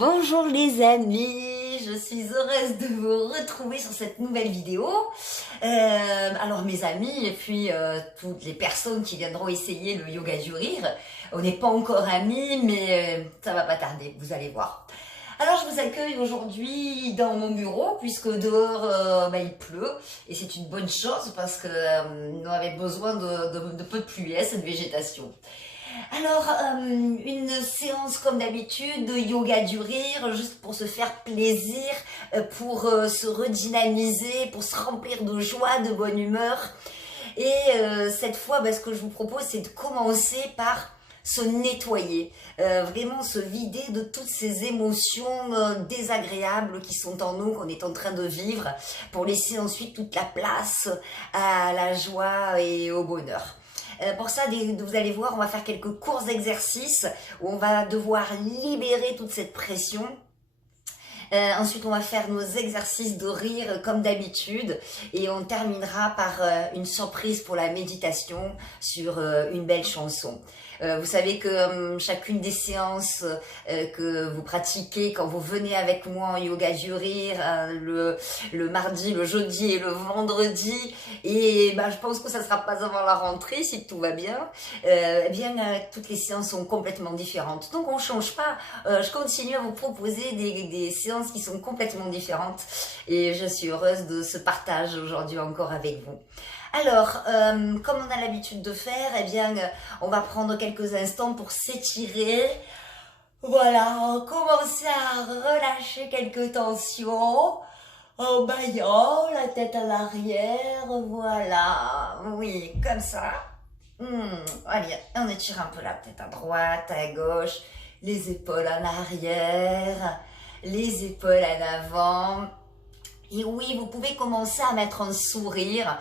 Bonjour les amis, je suis heureuse de vous retrouver sur cette nouvelle vidéo. Alors mes amis et puis toutes les personnes qui viendront essayer le yoga du rire, on n'est pas encore amis mais ça va pas tarder, vous allez voir. Alors je vous accueille aujourd'hui dans mon bureau puisque dehors il pleut et c'est une bonne chose parce que on avait besoin de peu de pluie, cette végétation. Alors, une séance comme d'habitude de yoga du rire, juste pour se faire plaisir, pour se redynamiser, pour se remplir de joie, de bonne humeur. Et cette fois, ce que je vous propose, c'est de commencer par se nettoyer, vraiment se vider de toutes ces émotions désagréables qui sont en nous, qu'on est en train de vivre, pour laisser ensuite toute la place à la joie et au bonheur. Pour ça, vous allez voir, on va faire quelques courts exercices où on va devoir libérer toute cette pression. Ensuite, on va faire nos exercices de rire comme d'habitude et on terminera par une surprise pour la méditation sur une belle chanson. Vous savez que chacune des séances que vous pratiquez quand vous venez avec moi en yoga du rire, le mardi, le jeudi et le vendredi, et je pense que ça sera pas avant la rentrée si tout va bien, toutes les séances sont complètement différentes. Donc on change pas, je continue à vous proposer des séances qui sont complètement différentes et je suis heureuse de ce partage aujourd'hui encore avec vous. Alors, comme on a l'habitude de faire, on va prendre quelques instants pour s'étirer. Voilà, on va commencer à relâcher quelques tensions en baillant la tête à l'arrière. Voilà, oui, comme ça. Allez, on étire un peu la tête à droite, à gauche, les épaules en arrière, les épaules en avant. Et oui, vous pouvez commencer à mettre un sourire,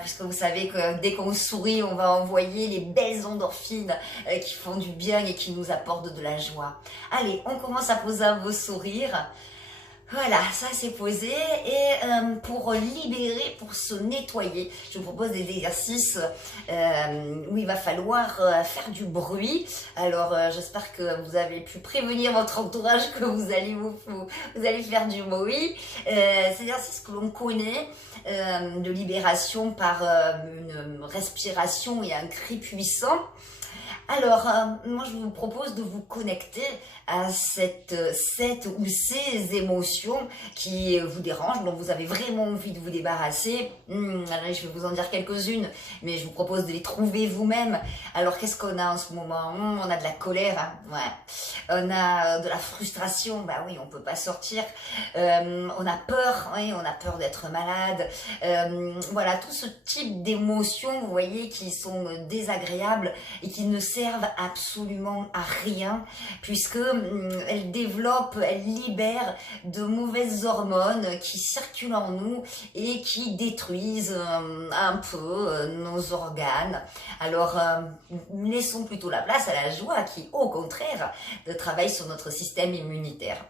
puisque vous savez que dès qu'on sourit, on va envoyer les belles endorphines qui font du bien et qui nous apportent de la joie. Allez, on commence à poser vos sourires. Voilà, ça c'est posé et pour libérer, pour se nettoyer, je vous propose des exercices où il va falloir faire du bruit. Alors j'espère que vous avez pu prévenir votre entourage que vous allez faire du bruit. C'est un exercice que l'on connaît de libération par une respiration et un cri puissant. Alors, moi je vous propose de vous connecter à cette ou ces émotions qui vous dérangent, dont vous avez vraiment envie de vous débarrasser. Allez, je vais vous en dire quelques-unes, mais je vous propose de les trouver vous-même. Alors, qu'est-ce qu'on a en ce moment? On a de la colère, hein, ouais. On a de la frustration, oui, on peut pas sortir. On a peur, oui, on a peur d'être malade. Voilà, tout ce type d'émotions, vous voyez, qui sont désagréables et qui ne servent absolument à rien, puisque elles développent, elles libèrent de mauvaises hormones qui circulent en nous et qui détruisent un peu nos organes. Alors, laissons plutôt la place à la joie qui, au contraire, travaille sur notre système immunitaire.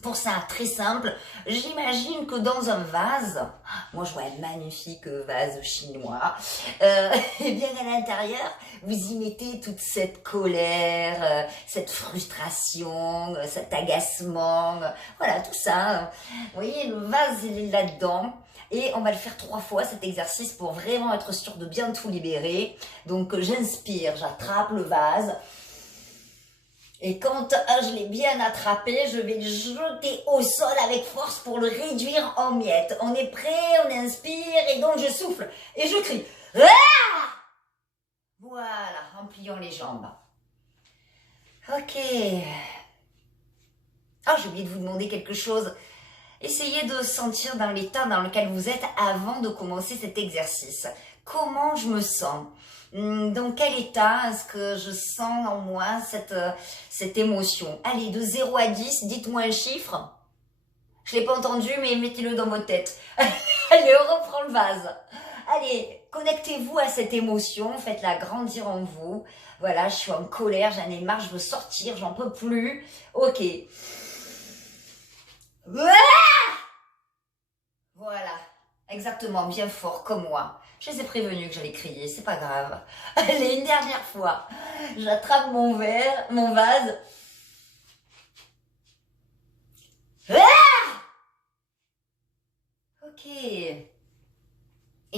Pour ça, très simple, j'imagine que dans un vase, moi je vois un magnifique vase chinois, à l'intérieur, vous y mettez toute cette colère, cette frustration, cet agacement, voilà tout ça. Vous voyez, le vase il est là-dedans. Et on va le faire 3 fois cet exercice pour vraiment être sûr de bien tout libérer. Donc j'inspire, j'attrape le vase. Et quand je l'ai bien attrapé, je vais le jeter au sol avec force pour le réduire en miettes. On est prêt, on inspire et donc je souffle et je crie. Ah! Voilà, en pliant les jambes. Ok. Ah, j'ai oublié de vous demander quelque chose. Essayez de sentir dans l'état dans lequel vous êtes avant de commencer cet exercice. Comment je me sens? Dans quel état est-ce que je sens en moi cette émotion? Allez, de 0 à 10, dites-moi un chiffre. Je ne l'ai pas entendu, mais mettez-le dans votre tête. Allez, on reprend le vase. Allez, connectez-vous à cette émotion, faites-la grandir en vous. Voilà, je suis en colère, j'en ai marre, je veux sortir, j'en peux plus. Ok. Voilà, exactement, bien fort, comme moi. Je les ai prévenus que j'allais crier, c'est pas grave. Allez, une dernière fois. J'attrape mon verre, mon vase. Ok. Et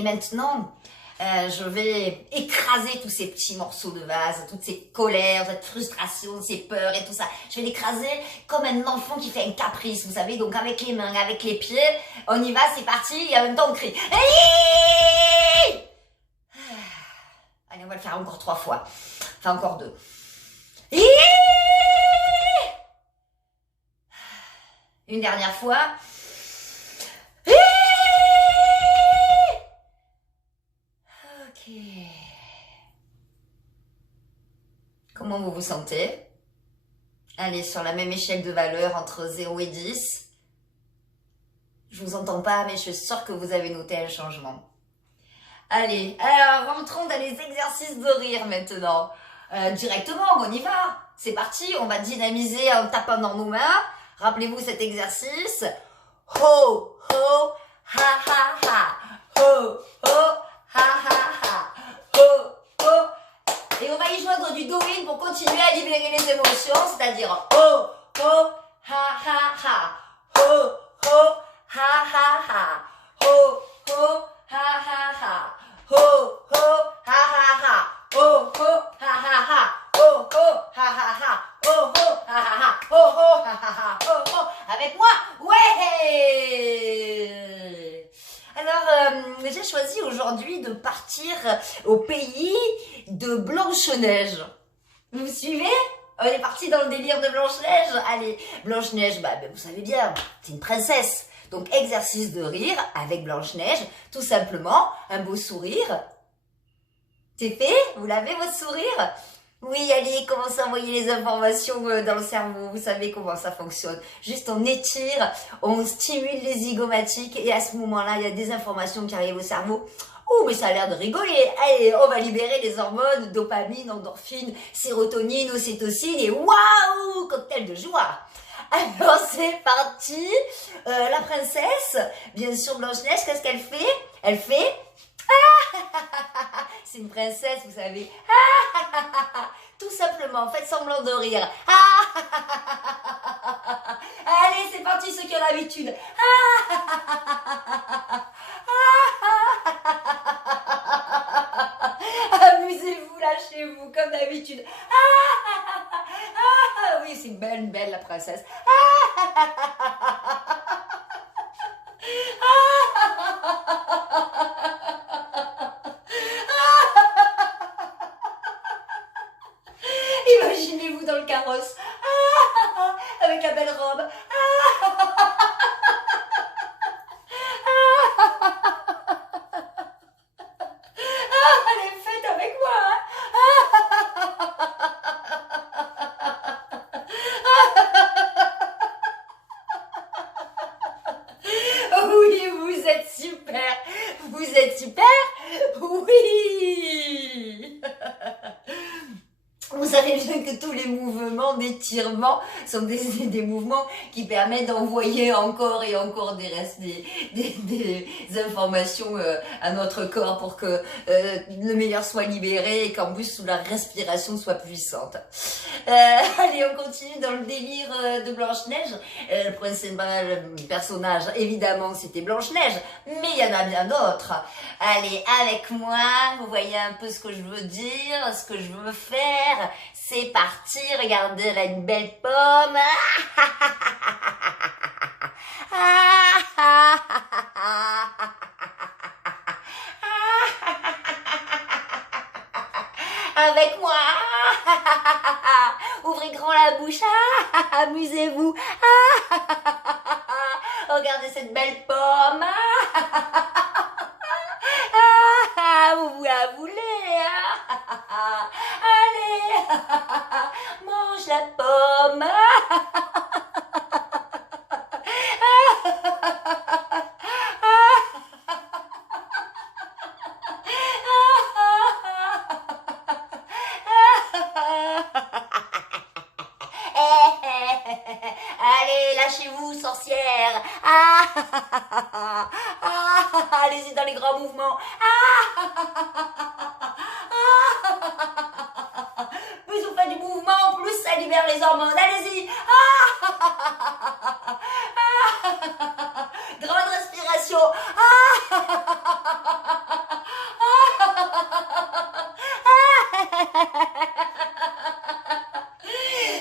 maintenant, je vais écraser tous ces petits morceaux de vase, toutes ces colères, cette frustration, ces peurs et tout ça. Je vais l'écraser comme un enfant qui fait un caprice, vous savez, donc avec les mains, avec les pieds. On y va, c'est parti, et en même temps on crie. Allez, on va le faire encore 3 fois. Enfin, encore 2. Une dernière fois. Ok. Comment vous vous sentez? Allez, sur la même échelle de valeur entre 0 et 10. Je vous entends pas, mais je suis sûre que vous avez noté un changement. Allez, alors rentrons dans les exercices de rire maintenant. Directement, on y va. C'est parti, on va dynamiser en tapant dans nos mains. Rappelez-vous cet exercice. Ho, ho, ha, ha, ha. Ho, ho, ha, ha, ha. Ho, ho. Et on va y joindre du doing pour continuer à libérer les émotions, c'est-à-dire ho, ho, ha, ha, ha. Ho, ho, ha, ha, ha. Ho, ho, ha, ha, ha. Ho, ho, ha, ha, ha. Ho, ho, ha, ha, ha. Ho, ho, ha, ha, ha. Ho, ho, ha, ha, ha. Ho, ho, ha, ha, ha. Ho, ho. Avec moi, ouais. Alors, j'ai choisi aujourd'hui de partir au pays de Blanche-Neige. Vous suivez? On est parti dans le délire de Blanche-Neige. Allez, Blanche-Neige, bah, vous savez bien, c'est une princesse. Donc, exercice de rire avec Blanche-Neige. Tout simplement, un beau sourire. C'est fait? Vous l'avez, votre sourire? Oui, allez, commencez à envoyer les informations dans le cerveau. Vous savez comment ça fonctionne. Juste, on étire, on stimule les zygomatiques et à ce moment-là, il y a des informations qui arrivent au cerveau. Oh, mais ça a l'air de rigoler. Allez, on va libérer les hormones, dopamine, endorphine, sérotonine, ocytocine et waouh, cocktail de joie. Alors, c'est parti. La princesse, bien sûr, Blanche-Neige, qu'est-ce qu'elle fait? Elle fait... C'est une princesse, vous savez. Tout simplement, faites semblant de rire. Allez, c'est parti, ceux qui ont l'habitude. Amusez-vous, lâchez-vous, comme d'habitude. Oui, c'est belle, la princesse. Imaginez-vous dans le carrosse, avec la belle robe. Allez, faites avec moi. Oui, vous êtes super. Vous êtes super. Oui. Vous savez bien que tous les mouvements d'étirement sont des mouvements qui permettent d'envoyer encore et encore des informations à notre corps pour que le meilleur soit libéré et qu'en plus la respiration soit puissante. Allez, on continue dans le délire de Blanche-Neige. Le principal personnage, évidemment, c'était Blanche-Neige, mais il y en a bien d'autres. Allez, avec moi, vous voyez un peu ce que je veux dire, ce que je veux faire. C'est parti, regardez, là, une belle pomme. Avec moi. Ouvrez grand la bouche. Amusez-vous. Regardez cette belle pomme. Vous la voulez. Allez, mange la pomme. Allez, lâchez-vous, sorcière. Allez-y dans les grands mouvements. Plus vous faites du mouvement, plus ça libère les hormones. Allez-y. Grande respiration.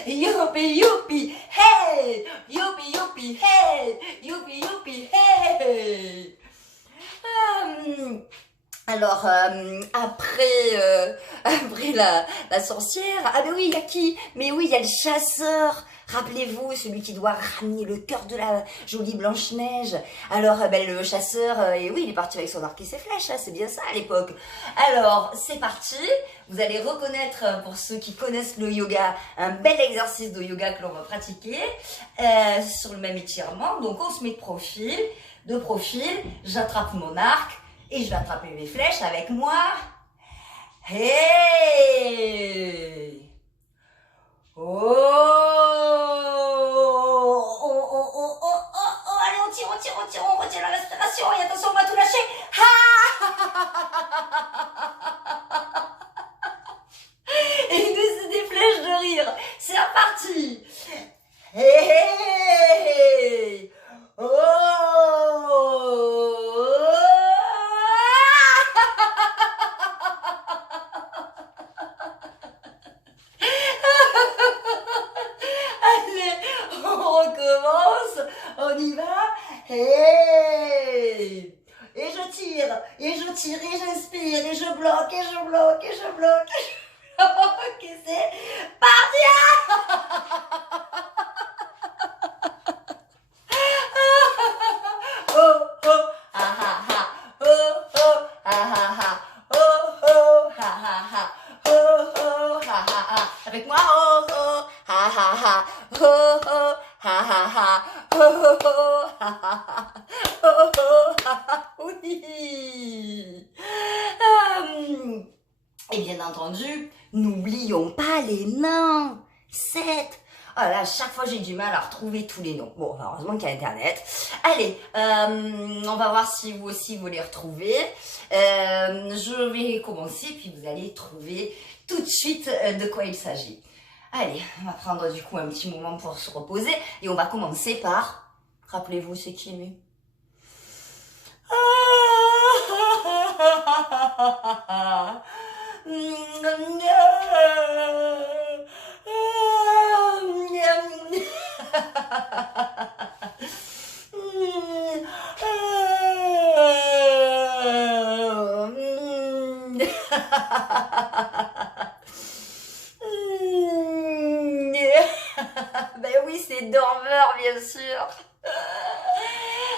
Youpi, youpi, hey! Youpi, youpi, hey! Youpi, youpi, hey! Alors, après la sorcière, ah ben oui, il y a qui? Mais oui, il y a le chasseur. Rappelez-vous, celui qui doit ramener le cœur de la jolie Blanche-Neige. Alors, ben, le chasseur, et oui, il est parti avec son arc et ses flèches, hein, c'est bien ça à l'époque. Alors, c'est parti. Vous allez reconnaître, pour ceux qui connaissent le yoga, un bel exercice de yoga que l'on va pratiquer sur le même étirement. Donc, on se met de profil. De profil, j'attrape mon arc et je vais attraper mes flèches avec moi. Hey! Oh! Allez, on tire, on retient la respiration et attention, on va tout lâcher. Et des flèches de rire. C'est reparti. Hey! Oh! Allez, on recommence, on y va, hey! Et je tire, et j'inspire, et je bloque, et je bloque, et je bloque, et je bloque, et c'est parti! Oh, oh, ah, ah, ah, oh, oh, ah, ah, ah, oh, oh, ah, ah, ah, oh, oh, ah, ah, ah, avec moi, oh, oh, ah, ah, ah, oh, oh, ah, ah, ah, oh, oh, ah, ah, ah, oh, oh, ah, ah, oui. Et bien entendu, n'oublions pas les mains. 7. Ah là, chaque fois j'ai du mal à retrouver tous les noms. Bon, heureusement qu'il y a Internet. Allez, on va voir si vous aussi vous les retrouvez. Je vais commencer, puis vous allez trouver tout de suite de quoi il s'agit. Allez, on va prendre du coup un petit moment pour se reposer. Et on va commencer par... Rappelez-vous, c'est qui lui? Ben oui, c'est dormeur, bien sûr.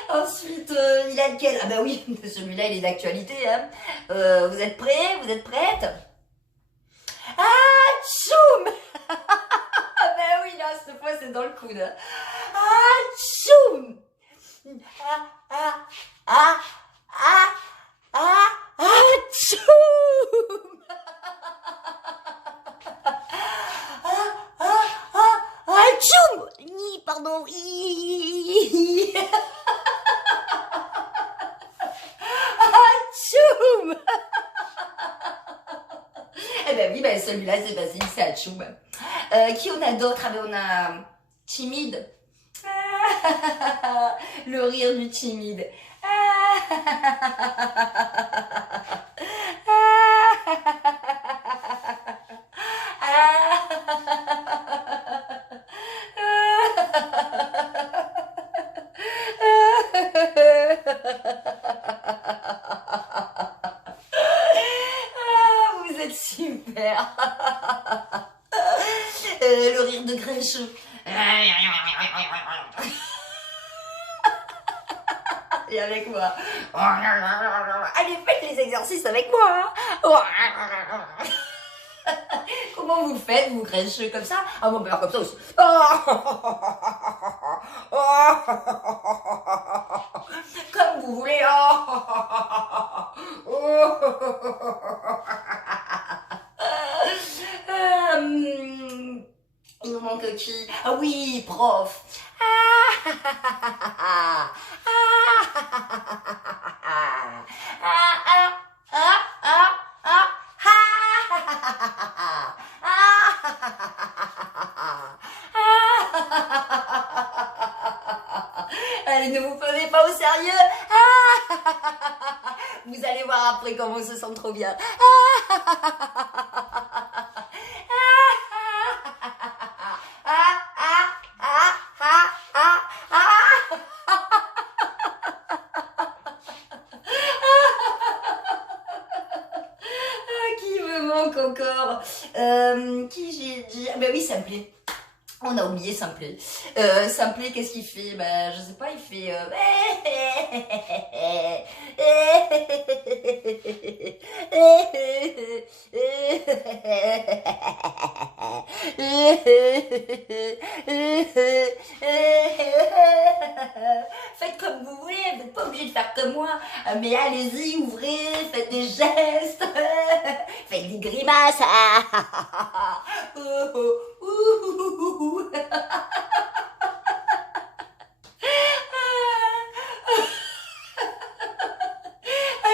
Ensuite, il a lequel? Ah bah oui, celui-là, il est d'actualité. Hein. Vous êtes prêts? Vous êtes prêtes? Ah, tchoum. Ah bah oui, là, cette fois, c'est dans le coude. Ah, tchoum. Ah, ah, ah, ah, ah, ah, tchoum. Tchoum! Pardon. Tchoum! Eh ben oui, ben celui-là, c'est facile, c'est Atchoum. Qui on a d'autres? Ah ben on a timide. Le rire du timide. Vous êtes super. Le rire de Grincheux. Et avec moi. Allez, faites les exercices avec moi. Comment vous faites, vous Grincheux, comme ça? Ah, mon père, comme ça aussi. Comme vous voulez. Il nous manque qui? Ah oui, prof. Allez, ne vous prenez pas au sérieux. Vous allez voir après comment on se sent trop bien. Qui me manque encore? Qui j'ai dit? Ah ben oui, ça me plaît. On a oublié Simplet. Simplet, qu'est-ce qu'il fait? Ben, je sais pas, il fait... Faites comme vous voulez, vous n'êtes pas obligé de faire comme moi. Mais allez-y, ouvrez, faites des gestes, faites des grimaces.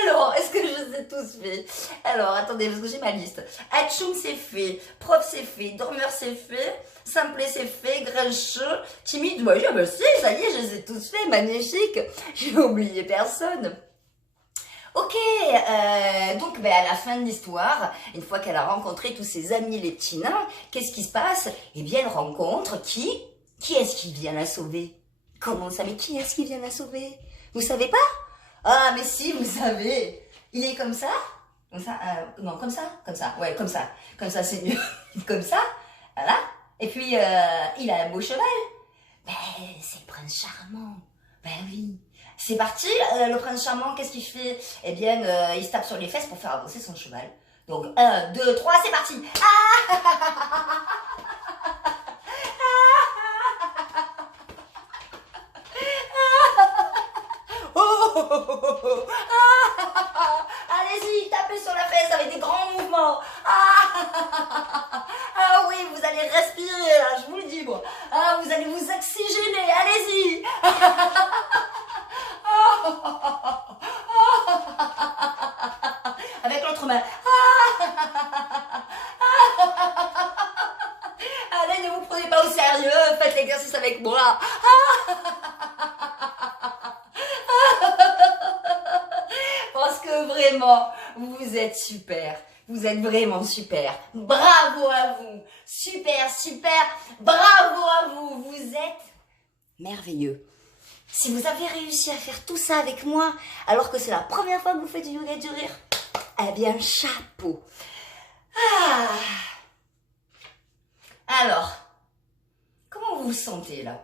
Alors, est-ce que je les ai tous fait? Alors, attendez, parce que j'ai ma liste. Atchoum, c'est fait. Prof, c'est fait. Dormeur, c'est fait. Simplet, c'est fait. Grincheux. Timide, moi, je me sais, ça y est, je les ai tous fait. Magnifique. J'ai oublié personne. Ok, donc ben, à la fin de l'histoire, une fois qu'elle a rencontré tous ses amis les petits nains, qu'est-ce qui se passe? Eh bien, elle rencontre qui? Qui est-ce qui vient la sauver? Comment vous savez qui est-ce qui vient la sauver? Vous savez pas? Ah, mais si, vous savez. Il est comme ça? Comme ça? Non, comme ça? Comme ça, ouais, comme ça. Comme ça, c'est mieux. Comme ça, voilà. Et puis, il a un beau cheval. Ben, c'est le prince charmant. Ben oui. C'est parti, le prince charmant, qu'est-ce qu'il fait? Eh bien, il se tape sur les fesses pour faire avancer son cheval. Donc, 1, 2, 3, c'est parti. Allez-y, tapez sur la fesse avec des grands mouvements. Ah oui, vous allez respirer là, je vous le dis moi. Ah, vous allez vous oxygéner, allez-y. Avec l'autre main. Allez, ne vous prenez pas au sérieux, faites l'exercice avec moi. Parce que vraiment, vous êtes super. Vous êtes vraiment super. Bravo à vous. Super, super. Bravo à vous. Vous êtes merveilleux. Si vous avez réussi à faire tout ça avec moi, alors que c'est la première fois que vous faites du yoga du rire, eh bien, chapeau. Alors, comment vous vous sentez là?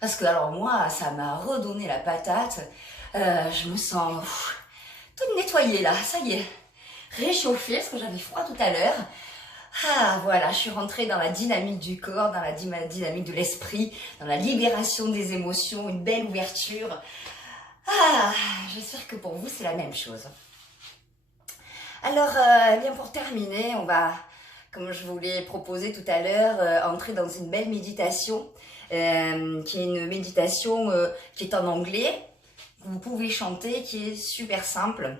Parce que alors moi, ça m'a redonné la patate. Je me sens toute nettoyée là, ça y est. Réchauffée, parce que j'avais froid tout à l'heure. Ah, voilà, je suis rentrée dans la dynamique du corps, dans la dynamique de l'esprit, dans la libération des émotions, une belle ouverture. Ah, j'espère que pour vous, c'est la même chose. Alors, eh bien pour terminer, on va, comme je vous l'ai proposé tout à l'heure, entrer dans une belle méditation, qui est une méditation qui est en anglais, que vous pouvez chanter, qui est super simple.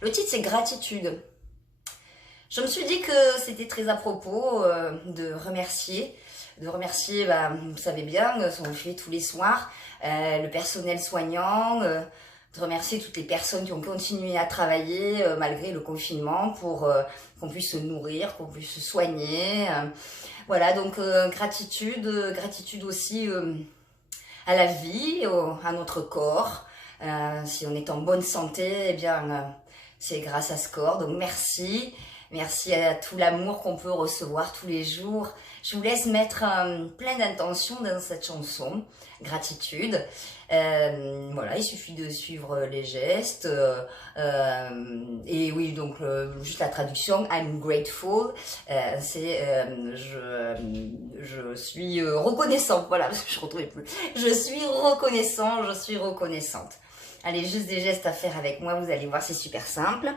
Le titre, c'est Gratitude. Je me suis dit que c'était très à propos de remercier, bah, vous savez bien, on le fait tous les soirs, le personnel soignant, de remercier toutes les personnes qui ont continué à travailler malgré le confinement pour qu'on puisse se nourrir, qu'on puisse se soigner. Voilà, donc gratitude aussi à la vie, à notre corps. Si on est en bonne santé, eh bien, c'est grâce à ce corps. Donc merci. Merci à tout l'amour qu'on peut recevoir tous les jours. Je vous laisse mettre plein d'intentions dans cette chanson, Gratitude. Voilà, il suffit de suivre les gestes. Et oui, donc juste la traduction, I'm grateful, c'est je suis reconnaissant. Voilà, je ne retrouvais plus. Je suis reconnaissant, je suis reconnaissante. Allez, juste des gestes à faire avec moi, vous allez voir, c'est super simple.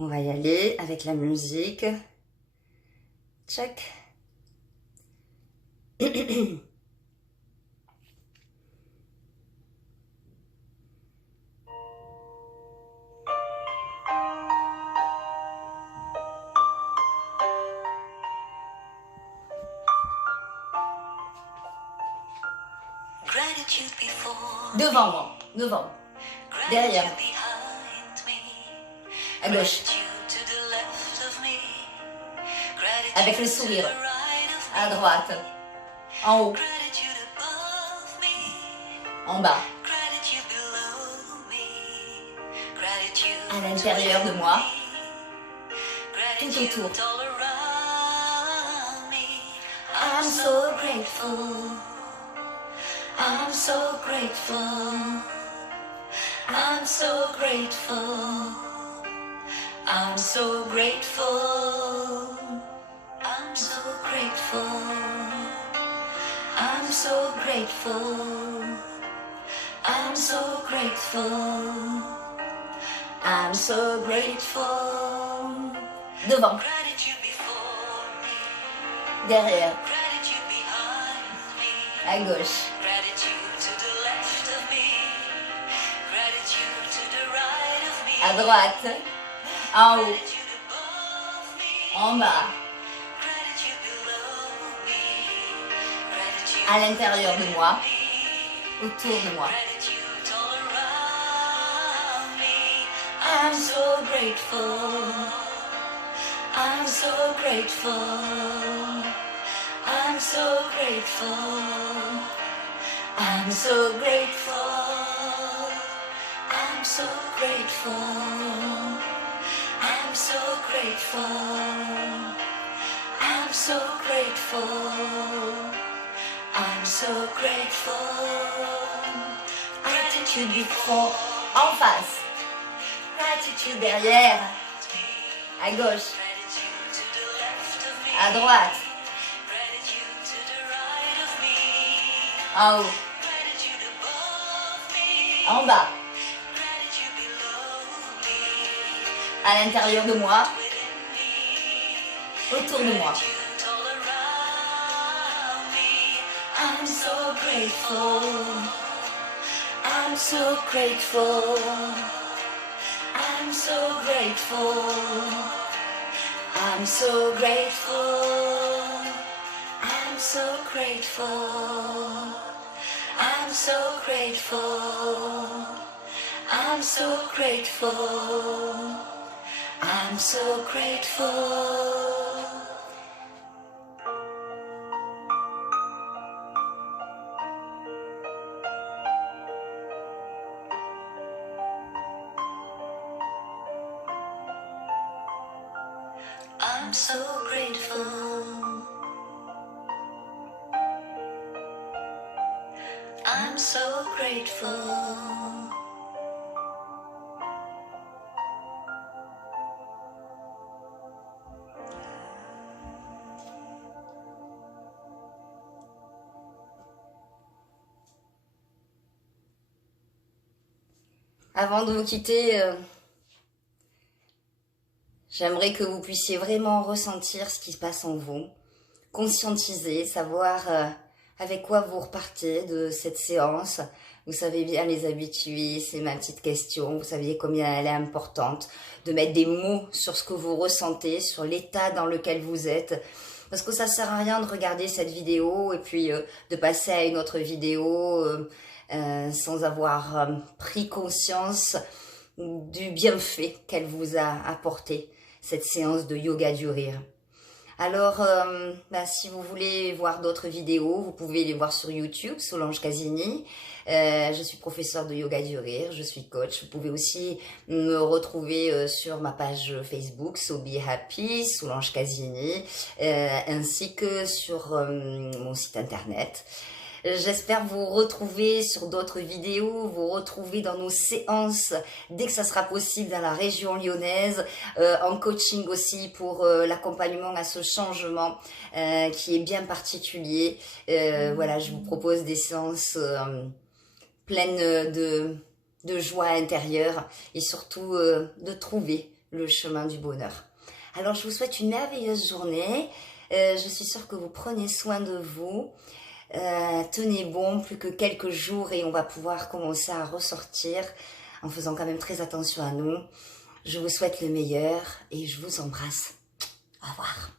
On va y aller avec la musique. Check. Devant moi, devant. Derrière. À gauche. Avec le sourire. À droite. En haut. En bas. À l'intérieur de moi. Tout autour. I'm so grateful. I'm so grateful. I'm so grateful. I'm so grateful. I'm so grateful. I'm so grateful. I'm so grateful. I'm so grateful. Devant. Derrière. À gauche. À droite. En haut. En bas. À l'intérieur de moi. Autour de moi. I'm so grateful. I'm so grateful. I'm so grateful. I'm so grateful. I'm so grateful. I'm so grateful. I'm so grateful. I'm so grateful. Gratitude before. En face. Gratitude derrière. À gauche. À droite. En haut. En bas. À l'intérieur de moi. Autour de moi. I'm so grateful. I'm so grateful. I'm so grateful. I'm so grateful. I'm so grateful. I'm so grateful. I'm so grateful. I'm so grateful. I'm so grateful. I'm so grateful. Avant de vous quitter, j'aimerais que vous puissiez vraiment ressentir ce qui se passe en vous, conscientiser, savoir avec quoi vous repartez de cette séance. Vous savez bien les habitués, c'est ma petite question, vous saviez combien elle est importante, de mettre des mots sur ce que vous ressentez, sur l'état dans lequel vous êtes. Parce que ça sert à rien de regarder cette vidéo et puis de passer à une autre vidéo sans avoir pris conscience du bienfait qu'elle vous a apporté, cette séance de yoga du rire. Alors, si vous voulez voir d'autres vidéos, vous pouvez les voir sur YouTube, Solange Casini. Je suis professeure de yoga du rire, je suis coach. Vous pouvez aussi me retrouver sur ma page Facebook, So Be Happy, Solange Casini, ainsi que sur mon site internet. J'espère vous retrouver sur d'autres vidéos, vous retrouver dans nos séances dès que ça sera possible dans la région lyonnaise, en coaching aussi pour l'accompagnement à ce changement qui est bien particulier. Voilà, je vous propose des séances pleines de joie intérieure et surtout de trouver le chemin du bonheur. Alors je vous souhaite une merveilleuse journée, je suis sûre que vous prenez soin de vous. Tenez bon, plus que quelques jours et on va pouvoir commencer à ressortir en faisant quand même très attention à nous. Je vous souhaite le meilleur et je vous embrasse. Au revoir.